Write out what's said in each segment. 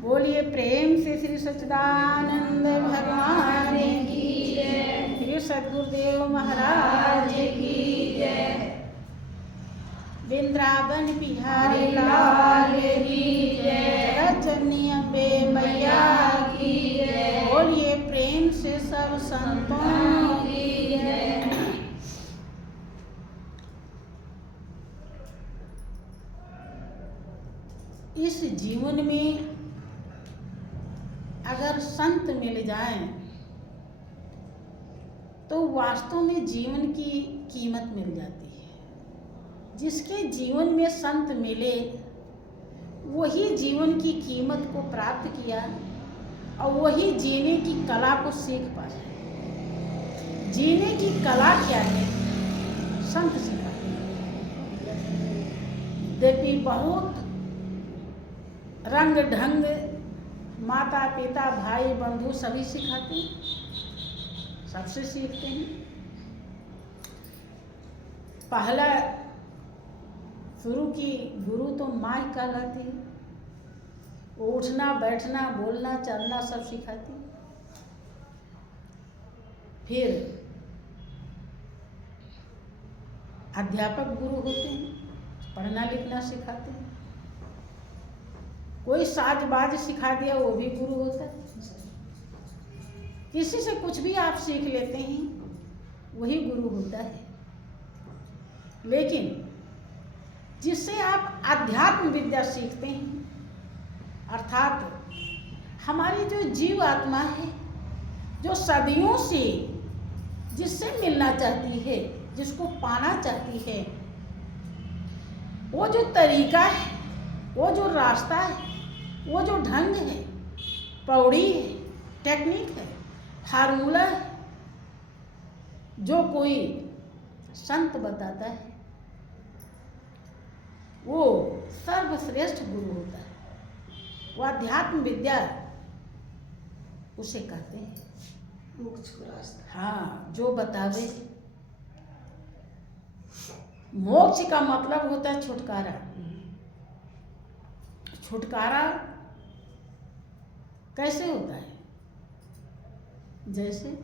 बोलिए प्रेम से श्री सच्चिदानंद भगवान की जय, श्री सद्गुरुदेव महाराज की जय, वृंदावन बिहारी लाल की जय, जगत जननी अम्बे मैया की जय। बोलिए प्रेम से सब संतों की जय। इस जीवन में अगर संत मिल जाएं तो वास्तव में जीवन की कीमत मिल जाती है। जिसके जीवन में संत मिले वही जीवन की कीमत को प्राप्त किया और वही जीने की कला को सीख पाया। जीने की कला क्या है? संत सिखाते हैं। यद्यपि बहुत रंग ढंग माता पिता भाई बंधु सभी सिखाते हैं, सबसे सीखते हैं। पहला शुरू की गुरु तो माँ ही कहलाती है। वो उठना बैठना बोलना चलना सब सिखाती है। फिर अध्यापक गुरु होते हैं, पढ़ना लिखना सिखाते हैं। कोई साजबाज सिखा दिया वो भी गुरु होता है। किसी से कुछ भी आप सीख लेते हैं वही गुरु होता है। लेकिन जिससे आप अध्यात्म विद्या सीखते हैं, अर्थात हमारी जो जीव आत्मा है, जो सदियों से जिससे मिलना चाहती है, जिसको पाना चाहती है, वो जो तरीका है, वो जो रास्ता है, वो जो ढंग है, पौड़ी है, टेक्निक है, फार्मूला है, जो कोई संत बताता है वो सर्वश्रेष्ठ गुरु होता है। वो अध्यात्म विद्या उसे कहते हैं मोक्ष का रास्ता। हाँ, जो बतावे। मोक्ष का मतलब होता है छुटकारा। छुटकारा कैसे होता है? जैसे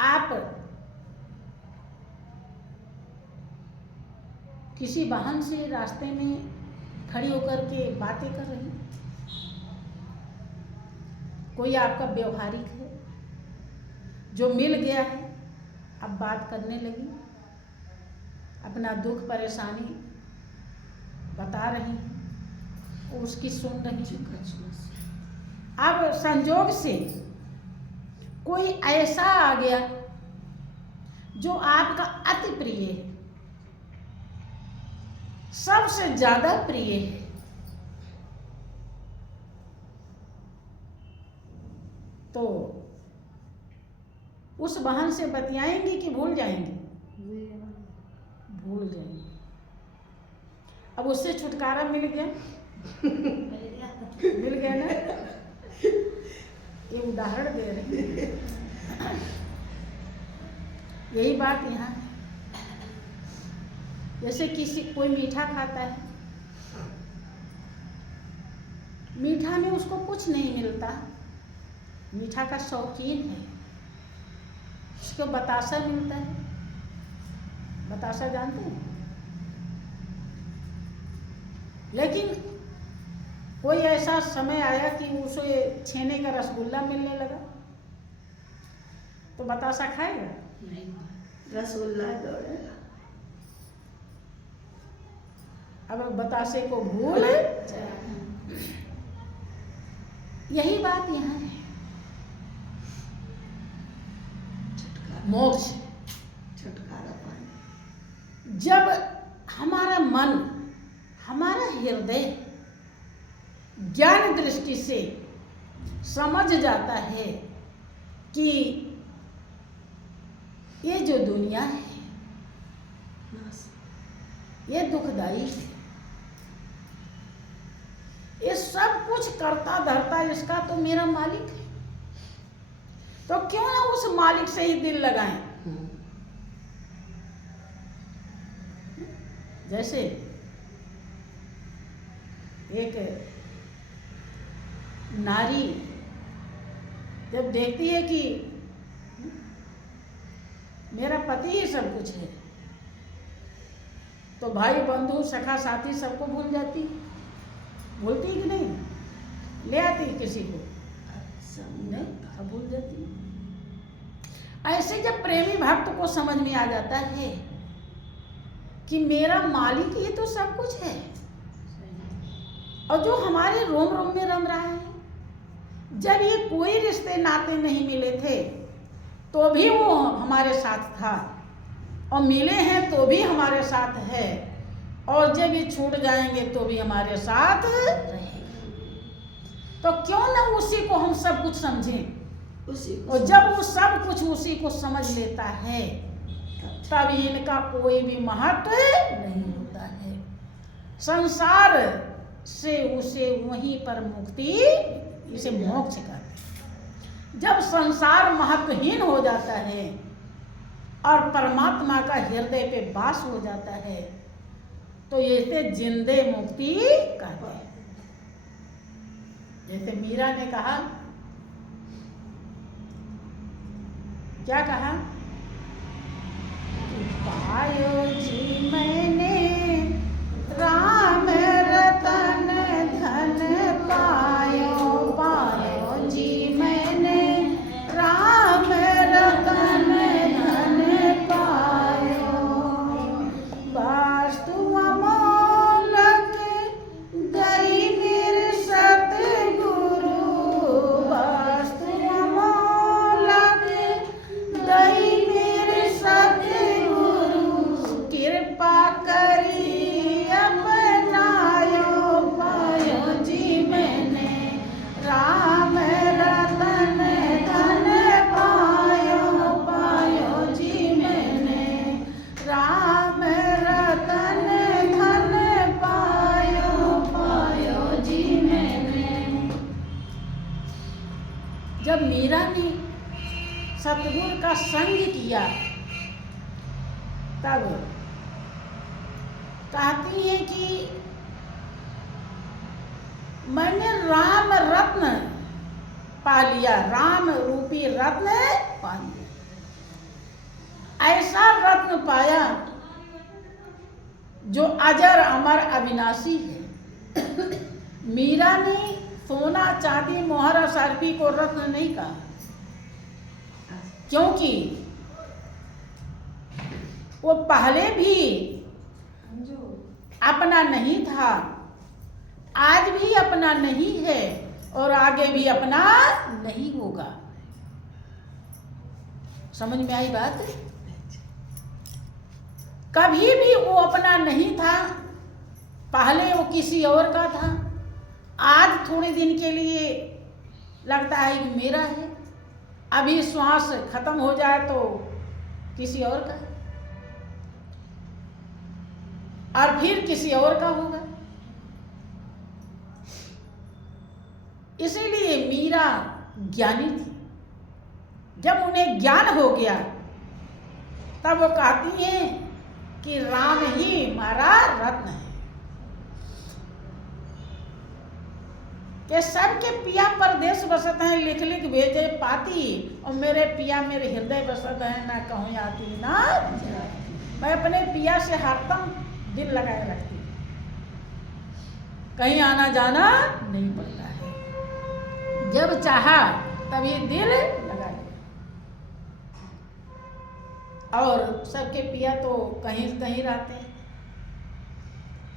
आप किसी वाहन से रास्ते में खड़ी होकर के बातें कर रही, कोई आपका व्यवहारिक है जो मिल गया है, अब बात करने लगी, अपना दुख परेशानी बता रही है, उसकी सुन रही है। अब संजोग से कोई ऐसा आ गया जो आपका अति प्रिय है, सबसे ज्यादा प्रिय है, तो उस वाहन से बतियाएंगे कि भूल जाएंगे? भूल जाएंगे। अब उससे छुटकारा मिल गया। मिल गया ना? ये उदाहरण दे रहे हैं। यही बात यहाँ है। जैसे कोई मीठा खाता है, मीठा में उसको कुछ नहीं मिलता, मीठा का शौकीन है, उसको बतासा मिलता है। बतासा जानते हैं? लेकिन कोई ऐसा समय आया कि उसे छेने का रसगुल्ला मिलने लगा, तो बतासा खाएगा? नहीं, रसगुल्ला दौड़ेगा। अब बतासे को भूल, यही बात यहाँ है। मोक्ष, छुटकारा पाना। जब हमारा मन, हमारा हृदय ज्ञान दृष्टि से समझ जाता है कि ये जो दुनिया है ये दुखदाई है, ये सब कुछ करता धरता इसका तो मेरा मालिक है, तो क्यों ना उस मालिक से ही दिल लगाएं। जैसे एक नारी जब देखती है कि मेरा पति ही सब कुछ है, तो भाई बंधु सखा साथी सबको भूल जाती, भूलती कि नहीं? ले आती किसी को नहीं, अब भूल जाती। ऐसे जब प्रेमी भक्त को समझ में आ जाता है कि मेरा मालिक ये तो सब कुछ है, और जो हमारे रोम रोम में रम रहा है, जब ये कोई रिश्ते नाते नहीं मिले थे तो भी वो हमारे साथ था, और मिले हैं तो भी हमारे साथ है, और जब ये छूट जाएंगे तो भी हमारे साथ रहेंगे। तो क्यों ना उसी को हम सब कुछ समझें, और जब वो सब कुछ उसी को समझ लेता है तब इनका कोई भी महत्व नहीं होता है। संसार से उसे वहीं पर मुक्ति, इसे मोक्ष कहते हैं। जब संसार महत्वहीन हो जाता है और परमात्मा का हृदय पे वास हो जाता है तो इसे जिंदे मुक्ति कहते हैं। जैसे मीरा ने कहा, क्या कहा? पायो जी मैंने राम रतन धन पायो, पायो जी मैंने राम रतन धन पायो, वास्तु अमोलक गई मेरे सतगुरु, वास्तु अमोलक गई मेरे सतगुरु, कृपा करी अपनायो, पायो जी मैंने राम रतन धन पायो, पायो जी मैंने राम रतन धन पायो, पायो जी मैंने। जब मीरा ने सतगुरु का संग किया तब कहती है कि मैंने राम रत्न पा लिया, राम रूपी रत्न पा लिया। ऐसा रत्न पाया जो अजर अमर अविनाशी है। मीरा ने सोना चांदी मोहर सर्पी को रत्न नहीं कहा, क्योंकि वो पहले भी अपना नहीं था, आज भी अपना नहीं है, और आगे भी अपना नहीं होगा। समझ में आई बात? कभी भी वो अपना नहीं था, पहले वो किसी और का था, आज थोड़े दिन के लिए लगता है कि मेरा है, अभी श्वास खत्म हो जाए तो किसी और का, और फिर किसी और का होगा। इसीलिए मीरा ज्ञानी थी। जब उन्हें ज्ञान हो गया तब वो कहती हैं कि राम ही हमारा रत्न है, कि सबके पिया परदेश बसत हैं, लिख लिख भेजे पाती, और मेरे पिया मेरे हृदय बसत हैं, ना कहूँ आती ना जाती। मैं अपने पिया से हरदम दिल लगाए रखती, कहीं आना जाना नहीं पड़ता है, जब चाहा तभी दिल लगा लिया। और सबके पिया तो कहीं कहीं रहते हैं,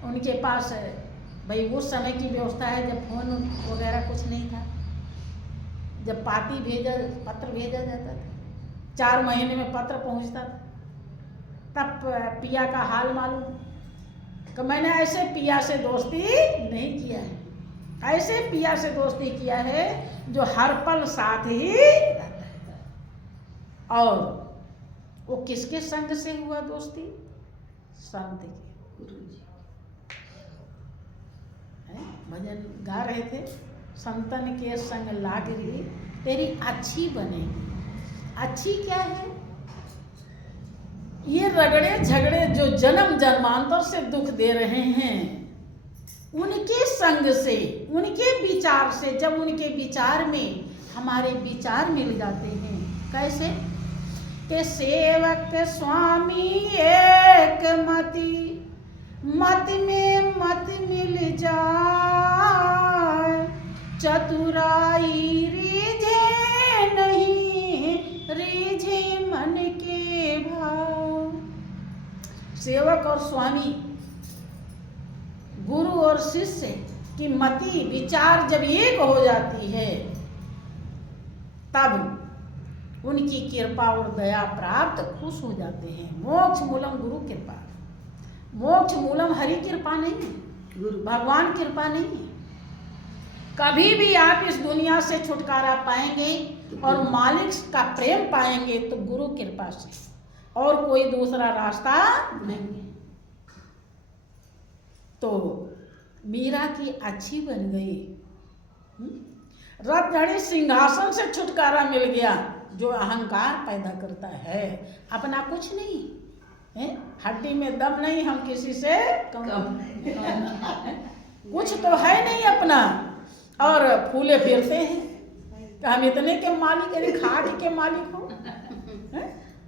उनके पास भाई उस समय की व्यवस्था है जब फोन वगैरह कुछ नहीं था, जब पत्र भेजा जाता था, 4 महीने में पत्र पहुंचता था, तब पिया का हाल मालूम कि मैंने ऐसे पिया से दोस्ती नहीं किया है, ऐसे पिया से दोस्ती किया है जो हर पल साथ ही रहता है। और वो किसके संग से हुआ दोस्ती? संत के, गुरु जी। भजन गा रहे थे, संतन के संग लागरी तेरी अच्छी बनेगी। अच्छी क्या है? ये रगड़े झगड़े जो जन्म जन्मांतर से दुख दे रहे हैं, उनके संग से, उनके विचार से, जब उनके विचार में हमारे विचार मिल जाते हैं, कैसे के सेवक स्वामी एक मति, मति में मत मिल जाए, चतुराई रीझे नहीं, रीझे मन के भाव। सेवक और स्वामी, गुरु और शिष्य की मति विचार जब एक हो जाती है, तब उनकी कृपा और दया प्राप्त खुश हो जाते हैं। मोक्ष मूलम गुरु कृपा, मोक्ष मूलम हरि कृपा नहीं है, गुरु भगवान कृपा नहीं है। कभी भी आप इस दुनिया से छुटकारा पाएंगे और मालिक का प्रेम पाएंगे तो गुरु कृपा से, और कोई दूसरा रास्ता नहीं है। तो मीरा की अच्छी बन गई, रथधड़ी सिंहासन से छुटकारा मिल गया, जो अहंकार पैदा करता है। अपना कुछ नहीं है, हड्डी में दम नहीं, हम किसी से कम कुछ तो है नहीं अपना, और फूले फिरते हैं। हम इतने के मालिक, अरे खाक के मालिक हो,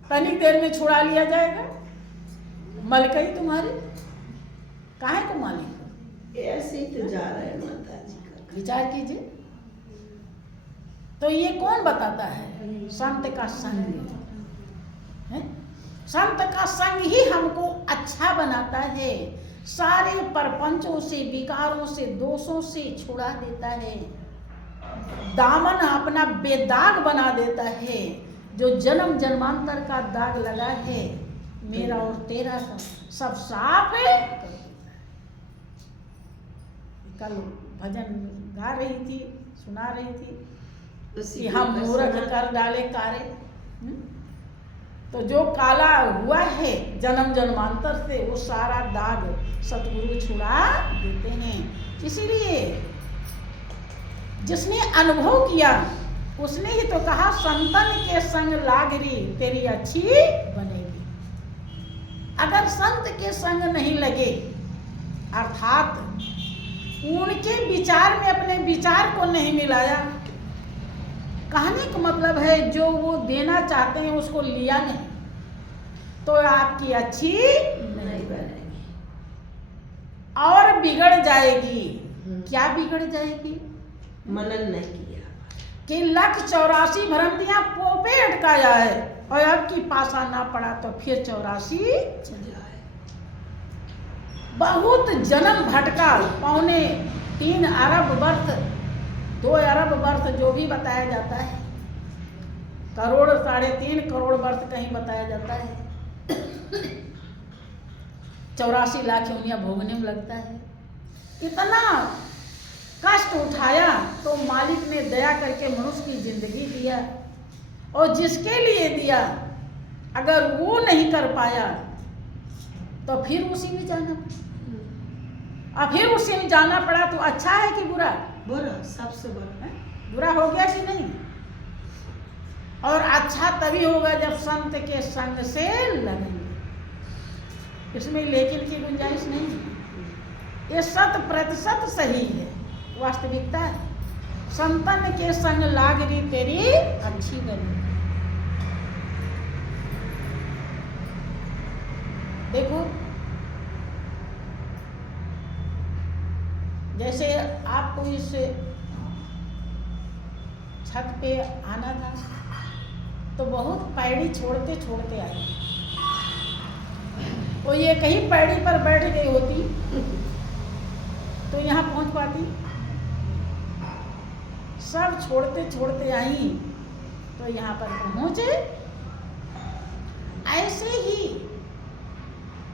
तनिक देर में छुड़ा लिया जाएगा। मलकई तुम्हारी काहे को मालिक हो? ऐसे ही तो जा रहे हैं माता जी का, विचार कीजिए। तो ये कौन बताता है? संत का संग है। संत का संग ही हमको अच्छा बनाता है, सारे परपंचों से, विकारों से, दोषों से छुड़ा देता है, दामन अपना बेदाग बना देता है। जो जन्म जन्मांतर का दाग लगा है मेरा और तेरा का, सब साफ है। कल भजन गा रही थी, सुना रही थी कि हम मूर्ख कर डाले कारे। तो जो काला हुआ है जन्म जन्मांतर से, वो सारा दाग सतगुरु छुड़ा देते हैं। इसीलिए जिसने अनुभव किया उसने ही तो कहा, संतन के संग लागरी तेरी अच्छी बनेगी। अगर संत के संग नहीं लगे, अर्थात उनके विचार में अपने विचार को नहीं मिलाया, कहने का मतलब है जो वो देना चाहते हैं उसको लिया नहीं, तो आपकी अच्छी नहीं बनेगी और बिगड़ जाएगी। क्या बिगड़ जाएगी? मनन नहीं किया कि 184 भ्रांतियां पोपे अटकाया है, और अब की पासा ना पड़ा तो फिर 84 जाए। बहुत जन्म भटका, 3.25 अरब वर्ष, 2 अरब वर्ष जो भी बताया जाता है, करोड़ 3.5 करोड़ वर्ष कहीं बताया जाता है, 84 लाख योनियां भोगने में लगता है। इतना कष्ट उठाया तो मालिक ने दया करके मनुष्य की जिंदगी दिया, और जिसके लिए दिया अगर वो नहीं कर पाया तो फिर उसी में जाना पड़ा, और फिर उसी में जाना पड़ा। तो अच्छा है कि बुरा? बुरा, सबसे बुरा है। बुरा हो गया कि नहीं? और अच्छा तभी होगा जब संत के संग से लगेंगे। इसमें लेकिन की गुंजाइश नहीं है, ये 100% सही है, वास्तविकता है। संतन के संग लागरी तेरी अच्छी बनी। देखो, जैसे आपको इस छत पे आना था तो बहुत पैड़ी छोड़ते छोड़ते आई, तो ये कहीं पैड़ी पर बैठ गई होती तो यहाँ पहुँच पाती? सब छोड़ते छोड़ते आई तो यहाँ पर पहुँचे। ऐसे ही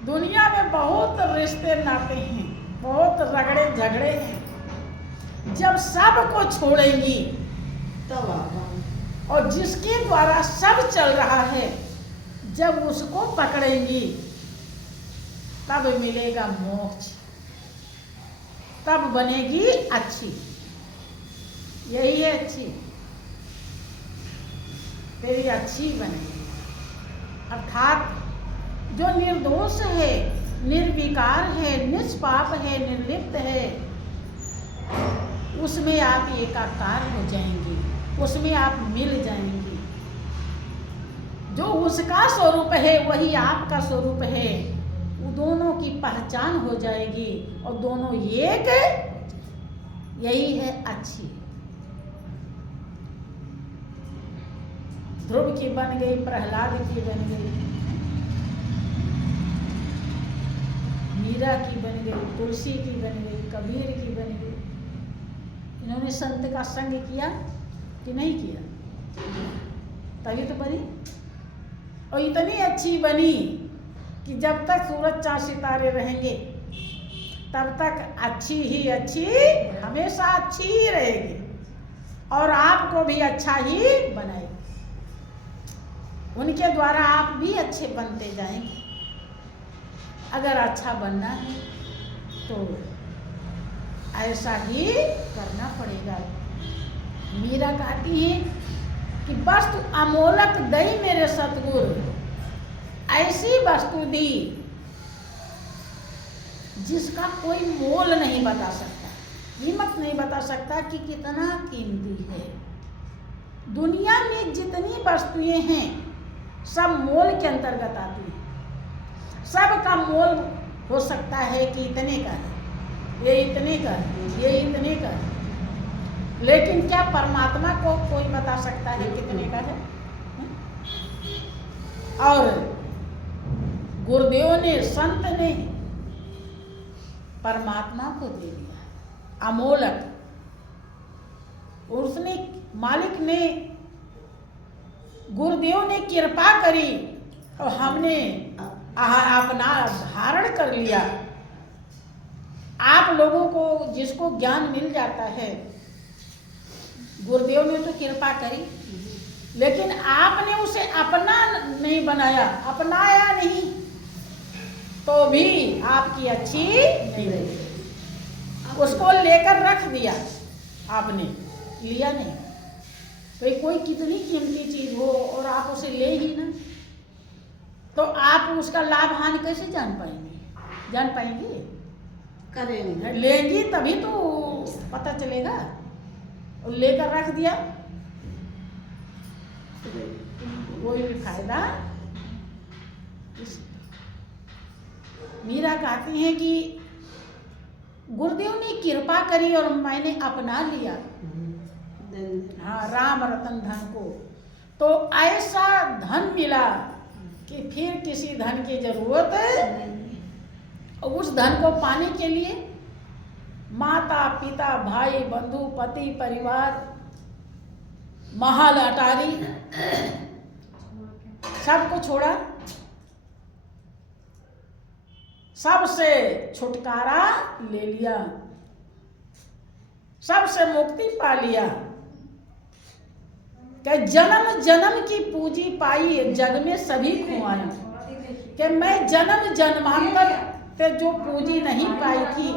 दुनिया में बहुत रिश्ते नाते हैं, बहुत रगड़े झगड़े हैं। जब सबको छोड़ेंगी तब आवा, और जिसके द्वारा सब चल रहा है जब उसको पकड़ेंगी तब मिलेगा मोक्ष, तब बनेगी अच्छी। यही है अच्छी, तेरी अच्छी बनेगी। अर्थात जो निर्दोष है निर्विकार है, निष्पाप है, निर्लिप्त है, उसमें आप एकाकार हो जाएंगे, उसमें आप मिल जाएंगे। जो उसका स्वरूप है वही आपका स्वरूप है, वो दोनों की पहचान हो जाएगी और दोनों एक, यही है अच्छी। ध्रुव की बन गई, प्रहलाद की बन गई, मीरा की बन गई, तुलसी की बन गई, कबीर की बन गई। इन्होंने संत का संग किया कि नहीं किया? तभी तो बनी। और इतनी अच्छी बनी कि जब तक सूरज चांद सितारे रहेंगे तब तक अच्छी ही अच्छी, हमेशा अच्छी ही रहेगी और आपको भी अच्छा ही बनाएगी। उनके द्वारा आप भी अच्छे बनते जाएंगे। अगर अच्छा बनना है तो ऐसा ही करना पड़ेगा। मीरा कहती है कि वस्तु अमोलक दई मेरे सतगुरु, ऐसी वस्तु दी जिसका कोई मोल नहीं बता सकता, कीमत नहीं बता सकता कि कितना कीमती है। दुनिया में जितनी वस्तुएं हैं सब मोल के अंतर्गत आती हैं। सबका मोल हो सकता है कि इतने का है, ये इतने का है, ये इतने का है, लेकिन क्या परमात्मा को कोई बता सकता है कितने का है? और गुरुदेव ने, संत ने परमात्मा को दे दिया अमोलक। उसने, मालिक ने, गुरुदेव ने कृपा करी और हमने अपना धारण कर लिया। आप लोगों को जिसको ज्ञान मिल जाता है, गुरुदेव ने तो कृपा करी, लेकिन आपने उसे अपना नहीं बनाया, अपनाया नहीं, तो भी आपकी अच्छी नहीं रही। उसको लेकर रख दिया आपने, लिया नहीं। तो कोई कितनी कीमती चीज हो और आप उसे ले ही ना, तो आप उसका लाभ हानि कैसे जान पाएंगे? जान पाएंगे? करेंगे, लेंगी तभी तो पता चलेगा। और लेकर रख दिया कोई भी फायदा। मीरा कहती हैं कि गुरुदेव ने कृपा करी और मैंने अपना लिया, हाँ, राम रतन धन को। तो ऐसा धन मिला कि फिर किसी धन की जरूरत और उस धन को पाने के लिए माता पिता भाई बंधु पति परिवार महल अटारी सबको छोड़ा, सबसे छुटकारा ले लिया, सबसे मुक्ति पा लिया। कि जन्म जन्म की पूंजी पाई जग में सभी खुआई, कि मैं जन्म जन्मांतर पे जो पूंजी नहीं पाई थी,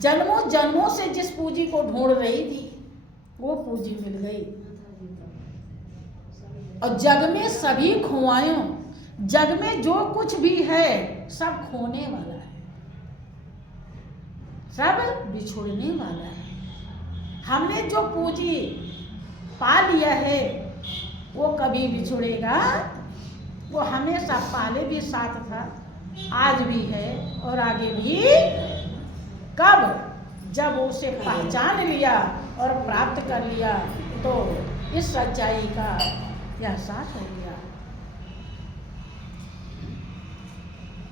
जन्मों जन्मों से जिस पूंजी को ढूंढ रही थी वो पूंजी मिल गई। और जग में सभी खुआयूं, जग में जो कुछ भी है सब खोने वाला है, सब बिछुड़ने वाला है। हमने जो पूंजी पा लिया है वो कभी बिछुड़ेगा, वो हमेशा पहले भी साथ था, आज भी है और आगे भी। कब? जब उसे पहचान लिया और प्राप्त कर लिया तो इस सच्चाई का एहसास हो गया।